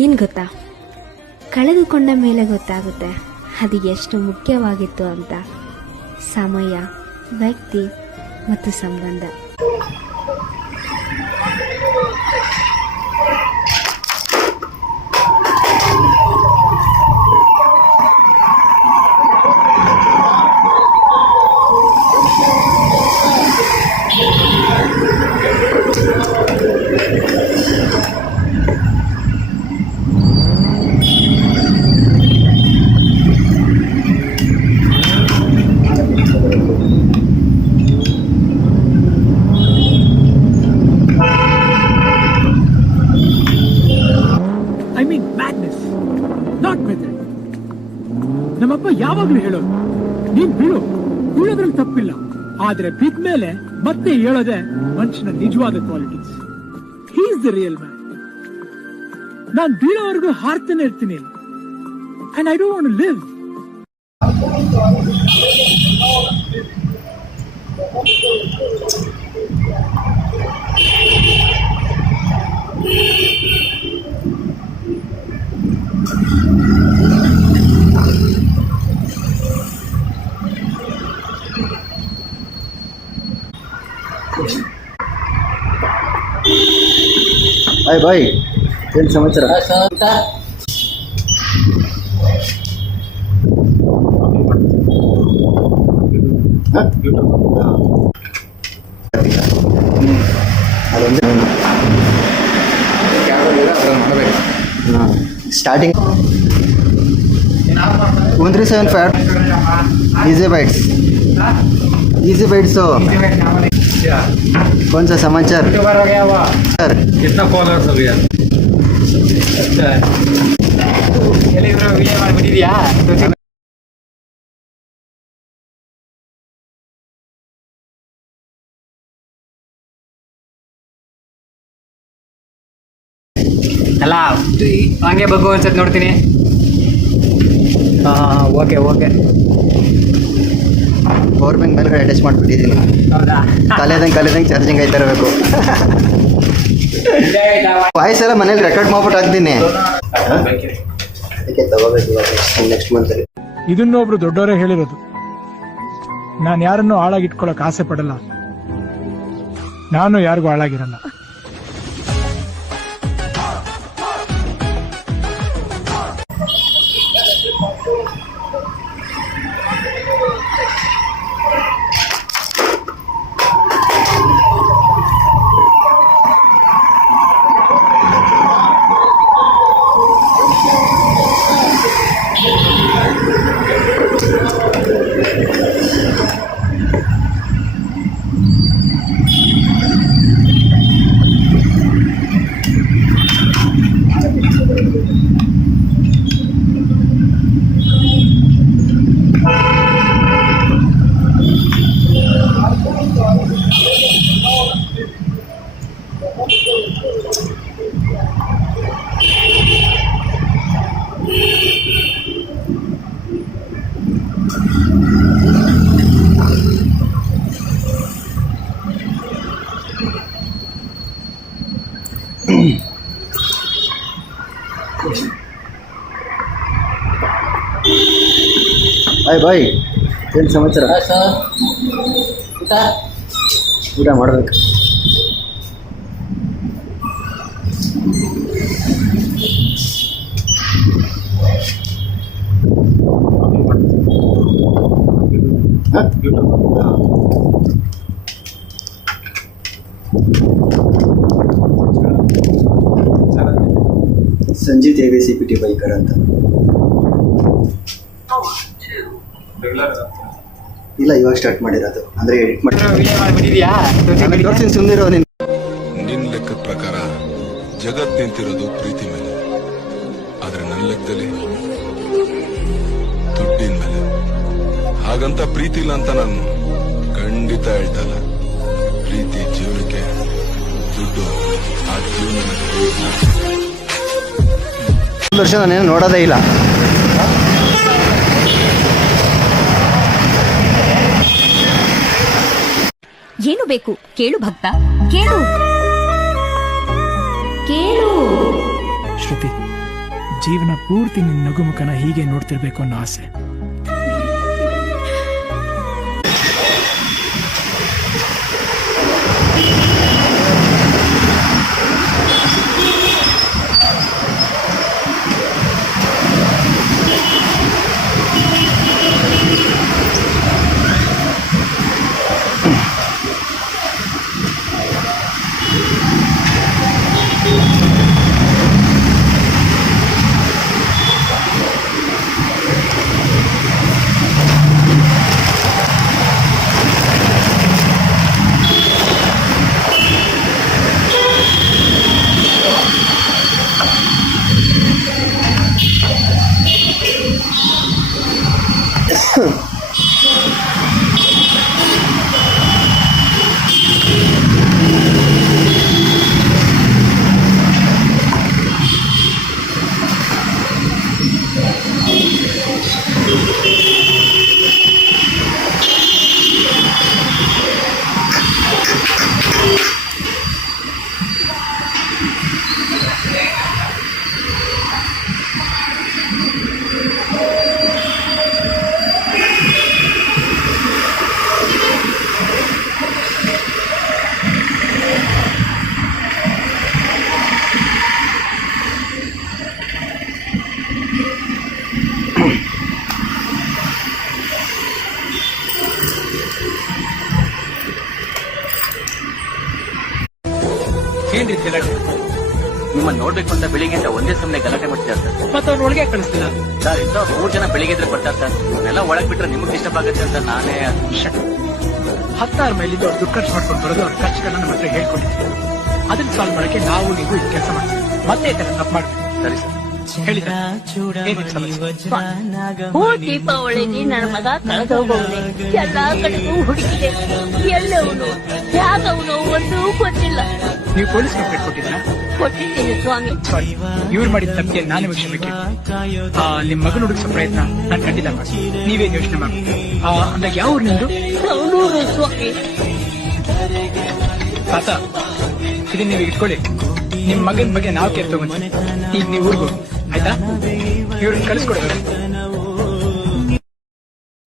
ಏನು ಗೊತ್ತಾ, ಕಳೆದುಕೊಂಡ ಮೇಲೆ ಗೊತ್ತಾಗುತ್ತೆ ಅದು ಎಷ್ಟು ಮುಖ್ಯವಾಗಿತ್ತು ಅಂತ. ಸಮಯ, ವ್ಯಕ್ತಿ ಮತ್ತು ಸಂಬಂಧ. ನಮ್ಮಪ್ಪ ಯಾವಾಗ್ಲೂ ಹೇಳೋದು, ನೀನ್ ಬೀಳೋದ್ರಲ್ಲಿ ತಪ್ಪಿಲ್ಲ, ಆದ್ರೆ ಬಿದ್ಮೇಲೆ ಮತ್ತೆ ಹೇಳೋದೆ ಮನುಷ್ಯನ ನಿಜವಾದ qualities. He is the real man. ನಾನ್ ಬೀಳೋವರೆಗೂ ಹಾರ್ತಾನೆ ಇರ್ತೀನಿ. And I don't want to live. Hi भाई, ಏನು ಸಮಾಚಾರ? Starting 1375 easy bytes. कौन सा समाचार सर? कितना फॉलोअर्स हो गया? अच्छा वीडियो ಮಾಡಿಬಿಟ್ಟಿದ್ಯಾ? ಅಲ್ಲ ಹಂಗೆ ಬಗ್ಗು ಅನ್ಸತ್ ನೋಡ್ತೀನಿ. Okay okay. ಪವರ್ ಬ್ಯಾಂಕ್ ಮೇಲೆ ಅಟ್ಯಾಚ್ ಮಾಡಿಬಿಟ್ಟಿದ್ದೀನಿ. ಹೌದಾ? ಕಲಿದಂಗೆ ಚಾರ್ಜಿಂಗ್ ಆಯ್ತಾ ಇರಬೇಕು. ವಾಯ್ಸ್ ಎಲ್ಲ ಮನೇಲಿ ರೆಕಾರ್ಡ್ ಮಾಡ್ಬಿಟ್ಟು ಹಾಕ್ತೀನಿ. ಅದಕ್ಕೆ ತಗೋಬೇಕು ನೆಕ್ಸ್ಟ್ ಮಂತಲ್ಲಿ. ಇದನ್ನೊಬ್ರು ದೊಡ್ಡವರೇ ಹೇಳಿರೋದು. ನಾನು ಯಾರನ್ನೂ ಹಾಳಾಗಿಟ್ಕೊಳ್ಳೋಕೆ ಆಸೆ ಪಡಲ್ಲ, ನಾನು ಯಾರಿಗೂ ಹಾಳಾಗಿರಲ್ಲ. ಹಾಯ್ ಬಾಯ್, ಏನು ಸಮಾಚಾರ? ಊಟ ಮಾಡಬೇಕು. ಸಂಜಿತ್ ABCPT ಬೈಕರ್ ಅಂತ. ಇಲ್ಲ, ಇವಾಗ ಸ್ಟಾರ್ಟ್ ಮಾಡಿರೋದು, ಅಂದ್ರೆ ಎಡಿಟ್ ಮಾಡಿಬಿಟ್ಟಿದ್ಯಾ? ಸುಂದಿರೋ ನಿನ್ ಲೆಕ್ಕದ ಪ್ರಕಾರ ಜಗತ್ ನಿಂತಿರೋದು ಪ್ರೀತಿ ಮೇಲೆ, ಆದ್ರೆ ನನ್ನ ಲೆಕ್ಕದಲ್ಲಿ ದುಡ್ಡಿನ ಮೇಲೆ. ಹಾಗಂತ ಪ್ರೀತಿ ಇಲ್ಲ ಅಂತ ನಾನು ಖಂಡಿತ ಹೇಳ್ತಲ್ಲ. ಪ್ರೀತಿ ಜೀವನಕ್ಕೆ, ದುಡ್ಡು ಆ ಜೀವನ. ಒಂದು ವರ್ಷ ನಾನೇನು ನೋಡೋದೇ ಇಲ್ಲ. ಏನು ಬೇಕು ಕೇಳು ಭಕ್ತ, ಕೇಳು ಕೇಳು. ಶ್ರುತಿ, ಜೀವನ ಪೂರ್ತಿ ನಿನ್ನ ನಗುಮುಖನ ಹೀಗೆ ನೋಡ್ತಿರ್ಬೇಕು ಅನ್ನೋ ಆಸೆ. ಏನ್ರಿ ಗಲಾಟೆ? ನಿಮ್ಮನ್ನ ನೋಡ್ಬೇಕು ಅಂತ ಬೆಳಿಗ್ಗೆಯಿಂದ ಒಂದೇ ಸಮನೆ ಗಲಾಟೆ ಮಾಡ್ತಿದ್ದಾರೆ ಸರ್. ಮತ್ತೆ ಅವ್ರು ಒಳಗೆ ಕಳಿಸ್ತಿಲ್ಲ. ಸರ್ ಇಂಥ 3 ಜನ ಬೆಳಿಗ್ಗೆ ಇದ್ರೆ ಬರ್ತಾರೆ ಸರ್. ಇವನ್ನೆಲ್ಲ ಒಳಗ್ ಬಿಟ್ರೆ ನಿಮ್ಗೆ ಡಿಸ್ಟರ್ಬ್ ಆಗುತ್ತೆ ಅಂತ ನಾನೇ 10,000 ಮೈಲಿಂದ ಅವ್ರು ದುಡ್ಡು ಖರ್ಚು ಮಾಡ್ಕೊಂಡು ಬರೋದು ಅವ್ರ ಖರ್ಚುಗಳನ್ನ ನಮ್ಮ ಹತ್ರ ಹೇಳ್ಕೊಂಡಿದ್ದೀವಿ. ಅದನ್ನ ಸಾಲ್ವ್ ಮಾಡಕ್ಕೆ ನಾವು ನೀವು ಈ ಕೆಲಸ ಮಾಡ್ತೀವಿ. ಮತ್ತೆ ಈ ತರ ತಪ್ಪು ಮಾಡ್ತೀವಿ. ಸರಿ ಸರ್. ಹೇಳಿದ್ರೆ ಏನಿದೆ ಸಮಸ್ಯೆ? ಹೂ ದೀಪಾವಳಿಗೆ ನನ್ನ ಮಗ ಕಳೆದೋಗವನೆ. ಎಲ್ಲಾ ಕಡೆಗೂ ಹುಡುಕಿದೆ, ಎಲ್ಲವನು ಯಾಗವನು ಒಂದೂ ಗೊತ್ತಿಲ್ಲ. ನೀವು ಪೊಲೀಸ್ ಕಂಪ್ಲೇಂಟ್ ಕೊಟ್ಟಿದ್ದೀರಾ? ಕೊಟ್ಟಿದ್ದೀನಿ ಸ್ವಾಮಿ. ಸಾರಿ, ಇವ್ರು ಮಾಡಿದ ತಪ್ಪಿಗೆ ನಾನು ನಿಮಗೆ ಕ್ಷಮೆ ಕೇಳ್ತೀನಿ. ನಿಮ್ ಮಗನ ಹುಡುಗಿಸೋ ಪ್ರಯತ್ನ ನಾನು ಖಂಡಿತ ಮಾಡ್ತೀನಿ. ನೀವೇನು ಯೋಚನೆ ಮಾಡಿ. ಅಂದಾಗ ಯಾವ ಊರು ನಿಮ್ದು? ಸವಣೂರು ಸ್ವಾಮಿ. ತಾತ, ಇದನ್ನ ನೀವು ಇಟ್ಕೊಳ್ಳಿ. ನಿಮ್ ಮಗನ ಬಗ್ಗೆ ನಾವು ಕೇರ್ ತಗೊಂಡ್ವಿ. ಈಗ ನೀವು ಊರ್ಗು ಆಯ್ತಾ? ಇವ್ರನ್ನ ಕಳಿಸ್ಕೊಡ್ಬೇಕು.